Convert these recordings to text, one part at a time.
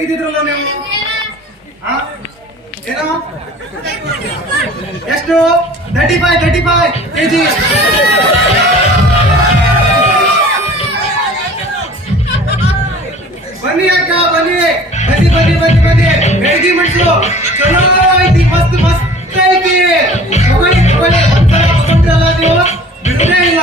ತೆಗಿತಿದ್ರಲ್ಲ ನೀವು? ಏನೋ? ಎಷ್ಟು? Thirty five thirty five K G ಬನ್ನಿ ಅಕ್ಕ, ಬನ್ನಿ. ಬನ್ನಿ ಬನ್ನಿ ಬನ್ನಿ ಬನ್ನಿ. ಬೆಳಗ್ಗೆ ಮೆಣಸು ಚಲೋ ಐತಿ, ಮಸ್ತ್ ಮಸ್ತ್ ಐತಿ. ತಗೊಳ್ಳಿ ತಗೊಳ್ಳಿ. ಒಂಥರ ತಗೊಂಡ್ರಲ್ಲ ನೀವು? ಬಿಡದೇ ಇಲ್ಲ.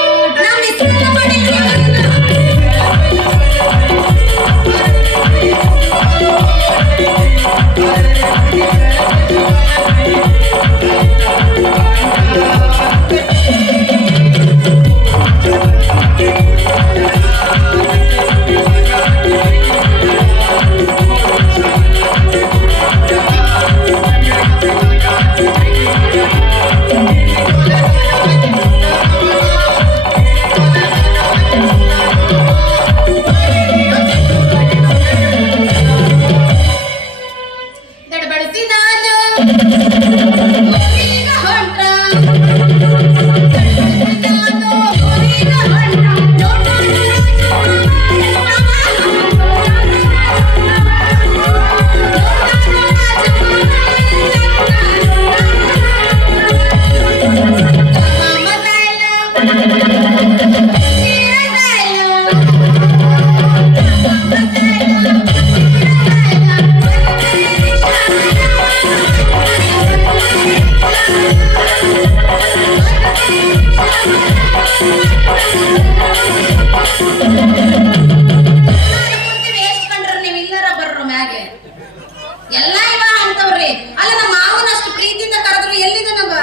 ಎಲ್ಲ ಇವ ಅಂತವ್ರಿ. ಅಲ್ಲ ನಮ್ಮ ಮಾವನ ಅಷ್ಟು ಪ್ರೀತಿಯಿಂದ ಕರೆದ್ರು ಎಲ್ಲಿದೆ ನಮ್ಮ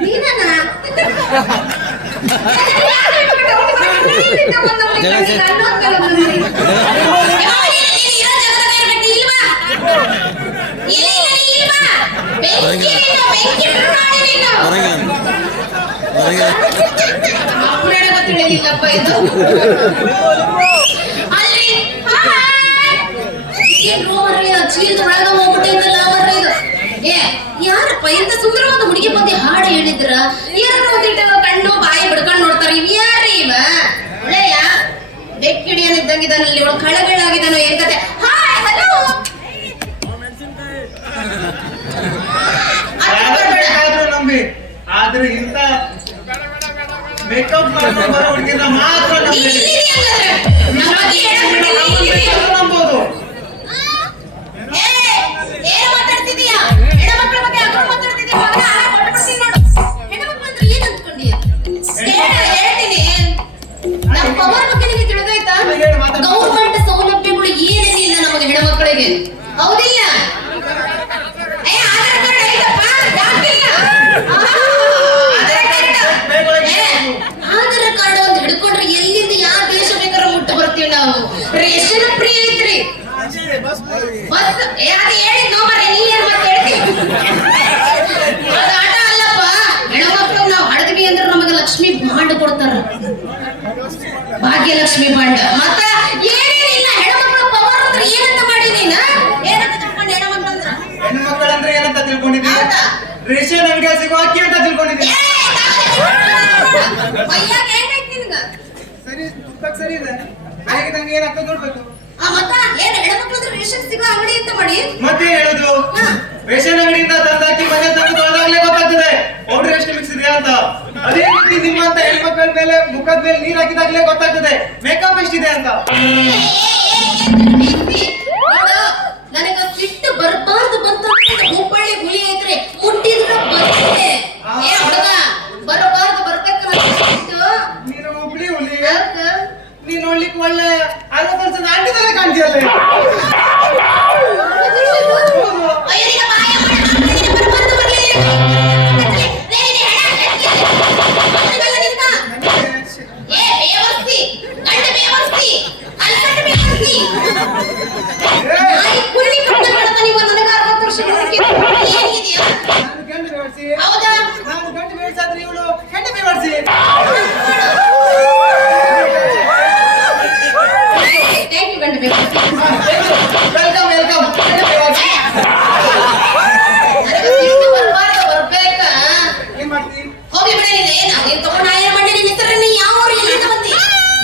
ನೀನನ? ಇದು ಚೀಲದ ಒಳಗ ಹೋಗ್ಬಿಟ್ಟಿದ್ದಲ್ಲ ಮಾಡ್ರಿ ಇದು ಏ ಯಾರಪ್ಪ ಇಂತ ಸುಂದರವಾದ ಹುಡುಗಿ ಬಗ್ಗೆ ಹಾಡು ಹೇಳಿದ್ರ? ಯಾರು ಒಂದಿಟ್ಟ ಕಣ್ಣು ಬಾಯಿ ಬಿಡ್ಕೊಂಡು ನೋಡ್ತಾರ ಇವ್ ಯಾರೀ ಇವ? ಒಳ್ಳೆಯ? ಬೆಕ್ಕಿಡಿಯನ್ ಇದ್ದಂಗಿದಾನಲ್ಲಿ ಇವಳು ಕಳಗಳಾಗಿದ್ದಾನೋ ಏನ್ ಕತೆ? ಹಾಯ್ ಹಲೋ ಆದ್ರೆ ಇಂತ ಮೇಕಪ್ ಮಾಡ್ಕೊಂಡು ಬರೋ ಹುಡುಗಿನ ಮಾತ್ರ ರೇಷನ್ ಅಂಗಡಿ ಸಿಗೋ ಅಕ್ಕಿ ಅಂತ ತಿಳ್ಕೊಂಡಿದ್ದೀನಿ. ಸರಿ ತುಪ್ಪಕ್ ಸರಿ ಇದೆ. ಹಾಗೆ ನಂಗೆ ಅಂಗಡಿ ಅಂತ ನೋಡ್ಬೇಕು ಮತ್ತೆ ಹೇಳುದು? ರೇಷನ್ ಅಂಗಡಿಯಿಂದ ತಂದಾಕಿ ಮನೆ ತಂದು ತೊಳೆದಾಗಲೇ ಗೊತ್ತಾಗ್ತದೆ. ಪೌಡರ್ ಎಷ್ಟು ಮಿಕ್ಸ್ ಇದೆ ಅಂತ. ಅದೇ ರೀತಿ ನಿಮ್ಮಂತ ಹೆಣ್ಮಕ್ಳ ಮೇಲೆ ಮುಖದ ಮೇಲೆ ನೀರ್ ಹಾಕಿದಾಗಲೇ ಗೊತ್ತಾಗ್ತದೆ. ಮೇಕಪ್ ಎಷ್ಟಿದೆ ಅಂತ. ಹೋಗಿ ಬಿಡ ನೀನು ಏನ ನೀನ್ ತಗೊಂಡು ಏನ್ ಮಾಡಿ ನಿನ್ನ ಹೆಸರನ್ನ ಯಾವ ಊರಿಗೆ ಬಂದಿ?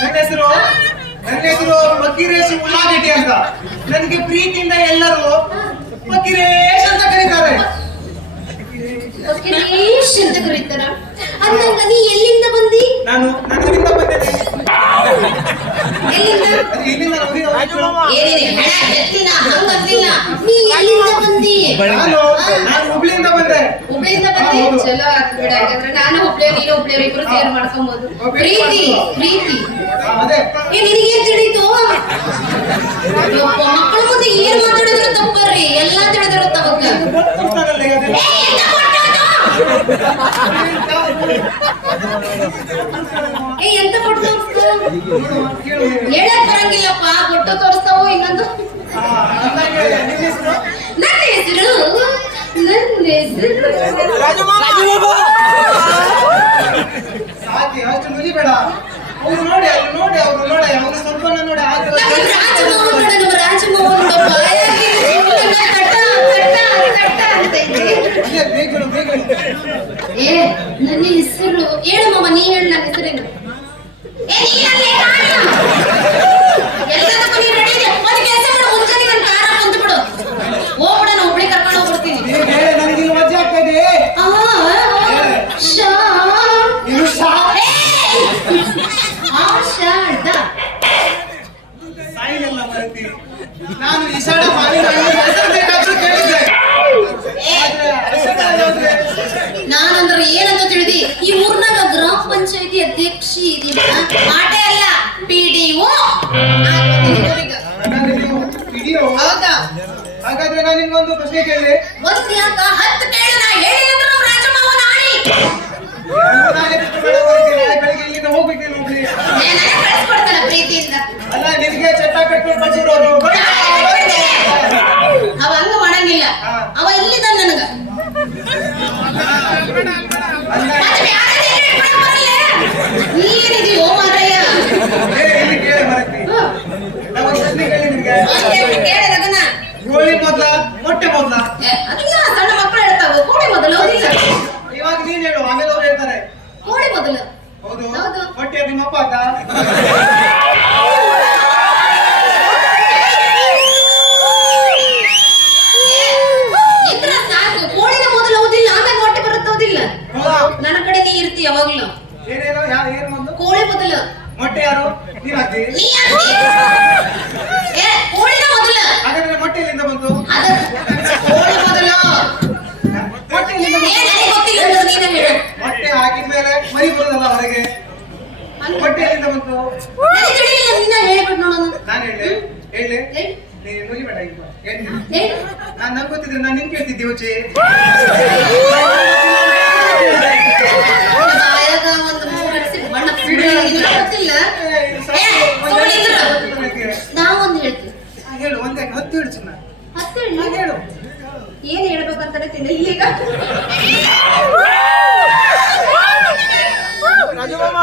ನನ್ನ ಹೆಸರು ನನ್ನ ಹೆಸರು ಫಕೀರೇಶ್ ಉಳ್ಳಾಗಡ್ಡಿ ಅಂತ. ನನಗೆ ಪ್ರೀತಿಯಿಂದ ಎಲ್ಲರೂ ಫಕೀರೇಶ್ ಅಂತ ಕರೀತಾರೆ. ಅಂತ ಕರೀತಾರ? ನೀ ಎಲ್ಲಿಂದ ಬಂದಿ? ನಾನು ನಗರದಿಂದ ಬಂದಿದ್ದೇನೆ. ಹುಬ್ಳಿಯಿಂದ ಬಂದೆ ಮಕ್ಕಳ ಮುಂದೆ ಏನ್ ಮಾತಾಡಿದ್ರು ತಪ್ಪರ್ರಿ ಎಲ್ಲಾ ತಿಳಿದ್ರು ತವಕ್ಕ ಕೊಡ್ತಾನಲ್ಲ ಈಗ ಅದೇ. ಏ, ಎಂತ ಕೊಟ್ಟು ಹೇಳಕ್ ಬರಂಗಿಲ್ಲಪ್ಪ ಕೊಟ್ಟು ತೋರಿಸ್ತಾವು ಇನ್ನೊಂದು. ನಿನ್ನ ಹೆಸರು? ನನ್ನ ಹೆಸರು. ಸಾಕಿ ಅಷ್ಟು ಮುಗಿಬೇಡ. ಅವ್ರು ನೋಡಿ ಅವ್ರು ನೋಡಿ ಅವ್ರು ನೋಡಿ ಅವ್ರು ಸ್ವಲ್ಪ ನೋಡಿ ನಮ್ಮ ರಾಜಮೋಹನ್ ರಾಜಮೋಹನ್ ಏ ನನ್ನ ಹೆಸರು ಹೇಳು ಮಾಮ ನೀ ಹೇಳು ನನ್ನ ಹೆಸರೇನು? ಇದೀನ ಅಲ್ಲ ಪಿಡಿಒ. ಹೌದಾ? ಹಾಗಾದ್ರೆ ನಾನು ನಿಮ್ಗೊಂದು ಪ್ರಶ್ನೆ ಕೇಳಿ ಒಂದ್ ಯಾಕ ಹತ್ತು ಕೇಳು ನಾ ಹೇಳಿದ್ರು ನಾಣಿ ಬೆಳಿಗ್ಗೆ ಇಲ್ಲಿಂದ ಕಳಿಸ್ಕೊಡ್ತಾನ ಪ್ರೀತಿಯಿಂದ. ಅಲ್ಲ ನಿನಗೆ ಚಟ್ಟ ಕಟ್ಕೊಂಡು ಕಳ್ಸಿರೋರು ಅವ ಹಂಗ ಮಾಡಂಗಿಲ್ಲ. ಅವ ಇಲ್ಲಿದ ನನಗ ಮತ್ತೆ ಬ್ಯಾರೆ ದೇವ್ರು ಇಟ್ಕೊಂಡ್ ಬರಲ್ಲ? ನೀನಿದೀಯೋ ಮಾರಯ್ಯ ಇಲ್ಲಿ ಕೇಳಿ ಮರತಿ ನಾವು ಪ್ರಶ್ನೆ ಕೇಳಿ ನಿನ್ಗೆ ಒಂದ್ ಕೇಳಿ ಅದನ್ನ ಕೋಳಿ ಮೊದ್ಲ ಮೊಟ್ಟೆ ಮೊದ್ಲ ಏ, ಅದನ್ನ ಸಣ್ಣ ಮಕ್ಕಳು ಹೇಳ್ತಾವ ಕೋಳಿ ಮೊದಲು ಹೌದಿಲ್ಲ ಇವಾಗ ನೀನ್ ಹೇಳು ಆಮೇಲೆ ಅವ್ರು ಹೇಳ್ತಾರೆ ಕೋಳಿ ಮೊದಲು ಹೌದು ಹೌದು. ಮೊಟ್ಟೆ ನಿಮ್ಮಪ್ಪ ಅದ ಏ, ಇದ್ರ ಸಾಕು ಕೋಳಿನ ಮೊದಲು ಹೌದಿಲ್ಲ ಆಮೇಲೆ ಮೊಟ್ಟೆ ಬರುತ್ತೆ ಹೌದಿಲ್ಲ ಹೌದು. ನನ್ನ ಕಡೆ ನೀ ಇರ್ತಿ ಯಾವಾಗ್ಲೂ ಏನೇನೋ ಯಾ ಏನ್ ಮೊದ್ಲು ಕೋಳಿ ಮೊದಲು ಮೊಟ್ಟೆ ಯಾರು ನೀನ್ ಹಾಕ್ತಿ ನೀ ಅಂತಿ. ಏ ಕೋಳಿನ ಮೊದಲು ಹಾಗಾದ್ರೆ ಮೊಟ್ಟೆ ಎಲ್ಲಿಂದ ಬಂತು ಅದ ಕೋಳಿ ಮೊದಲು ಮೊಟ್ಟೆ ಎಲ್ಲಿಂದ ಏ ಬಂತು ನನಗೆ ಗೊತ್ತಿಲ್ಲ ಅಂದ್ರೆ ನೀನೇ ಹೇಳು ಮೊಟ್ಟೆ ಹಾಕಿದ್ಮೇಲೆ ಮರಿ ಬರೋದಲ್ಲ ಹೊರಗೆ ಎಲ್ಲಿಂದ ಬಂತು. ನೀನ ಹೇಳಿ. ಹೇಳಿ. ನೀನು ನುಲಿಬೇಡ ಈಗ. ಹೇಳು. ನಾನು ನಂಗೆ ಗೊತ್ತಿದ್ರೆ ನಾನು ನಿನ್ ಕೇಳ್ತಿದ್ದೆ ಇರು. ನಾವೊಂದು ಹೇಳ್ತೀವಿ. ಹೇಳು ಒಂದೇ ಹತ್ತು ಹೇಳು ಚಿನ್ನ. ಹತ್ತು ಹೇಳಿ. ಹೇಳು. ಏನ್ ಹೇಳ್ಬೇಕಂತಾನೆ ತಿಳಿಲಿಲ್ಲ ಈಗ.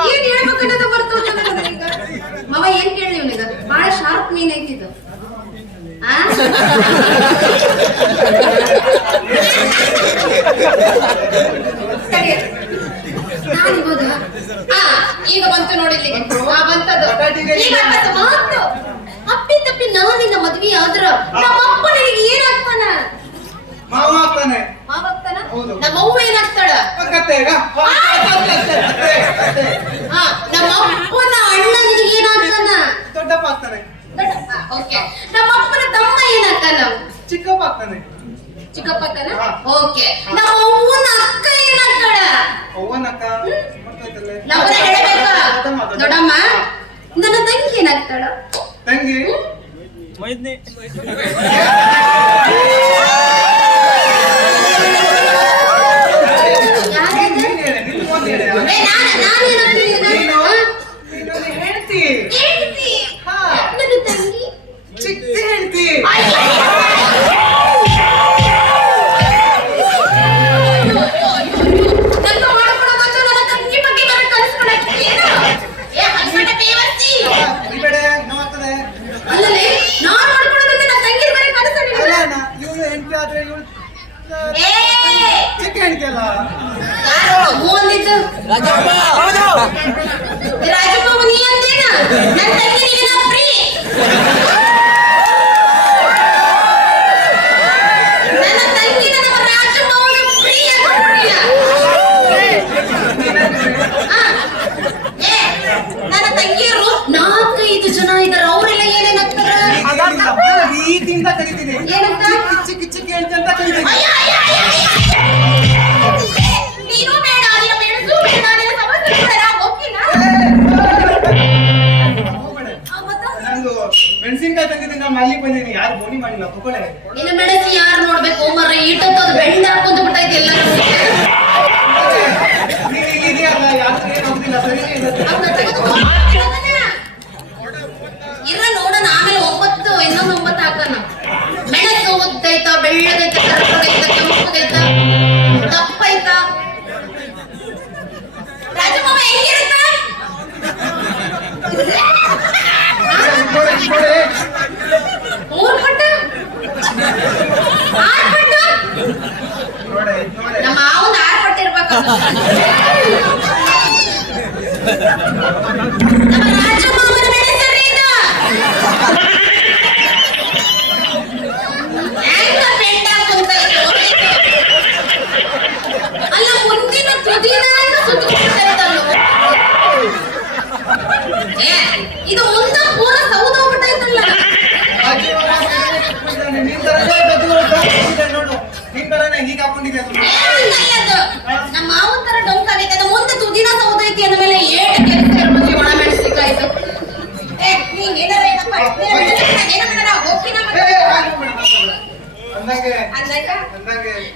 ಏನ್ ಹೇಳ್ಬೇಕಂತ ಮವ ಏನ್ ಕೇಳಿ ಇವನಿಗ ಬಹಳ ಶಾರ್ಪ್ ಮೀನ್ ಐತಿ ಇದು. ಸರಿ. ಆ ಈಗ ಬಂತು ನೋಡಿ ಇಲ್ಲಿಗೆ. ಆ ಬಂತದ್ದು ಈಗ ಬಂತು ಅಪ್ಪಿ ತಪ್ಪಿ ನಾನಿಂದ ಮದ್ವೆ ಆದ್ರ ನಮ್ಮಪ್ಪ ನನಗೆ ಏನಾಗ್ತಾನ ಮಾವ ಆಗ್ತಾನೆ. ಮಾವ ಆಗ್ತಾನ? ನಮ್ಮ ಅವ್ವ ಏನಾಗ್ತಾಳ ಅತ್ತೆ ಅತ್ತೆ ಓಕೆ. ನಮ್ಮ ಅವ್ವನ ಅಕ್ಕ ಅಕ್ಕ? ದೊಡ್ಡಮ್ಮ ನನ್ನ ತಂಗಿ ಏನಾಗ್ತಾಳ? ತಂಗಿ? ಮೈದ್ನಿ. ಆದ್ರೆ ಇವಳು ಚಿಕನ್ ಕೇಳ ರಾಜಪ್ಪ ರಾಜಪ್ಪ ನೀ ಅಂತೀನ ನನ್ನ ತಂಗಿ ನೀನು ಫ್ರೀ ಪ್ರೀತಿ ಅಂತ ಕರೀತೀನಿ ಚಿಕ್ಕ ಚಿಕ್ಕ ಚಿಕ್ಕ ಹೇಳ್ತಿ ಅಂತ ಕರೀತೀನಿ ಮೆಣಸಿನ್ಕಾಯಿ ತಂದಿದ್ದೀನಿ ನಾನು ಅಲ್ಲಿ ಬಂದಿದ್ದೀನಿ ಯಾರು ಬೋನಿ ಮಾಡಿಲ್ಲ ತಗೊಳ್ಳೆ ನಿನ್ನ ಮೆಣಸು ಯಾರು ನೋಡ್ಬೇಕು ಮರ್ರೆ ಇಟ್ಟದ್ದು ಅದು ಬೆಂಡ ಹಾಕೊಂತ ಬಿಟ್ಟೈತೆ ಎಲ್ಲ ನೀನು ಇಲ್ಲಿದೆಯಲ್ಲ ಯಾರು ಏನಾಗ್ತಿಲ್ಲ ಸರಿ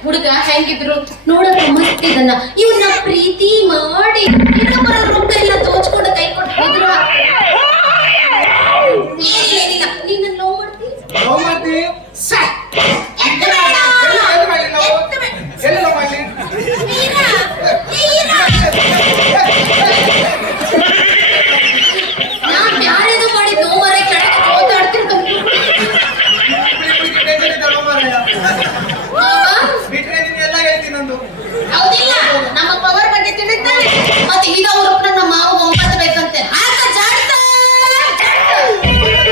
ಹುಡುಗ ಹೆಂಗಿದ್ರು? ನೋಡಪ್ಪ ಮಸ್ತ್ ಇದನ್ನ. ಇವ್ನ ಪ್ರೀತಿ ಮಾಡಿ. ರೊಕ್ಕ ಎಲ್ಲ ತೋಚ್ಕೊಂಡು ಕೈ ಕೊಟ್ಟಿದ್ರು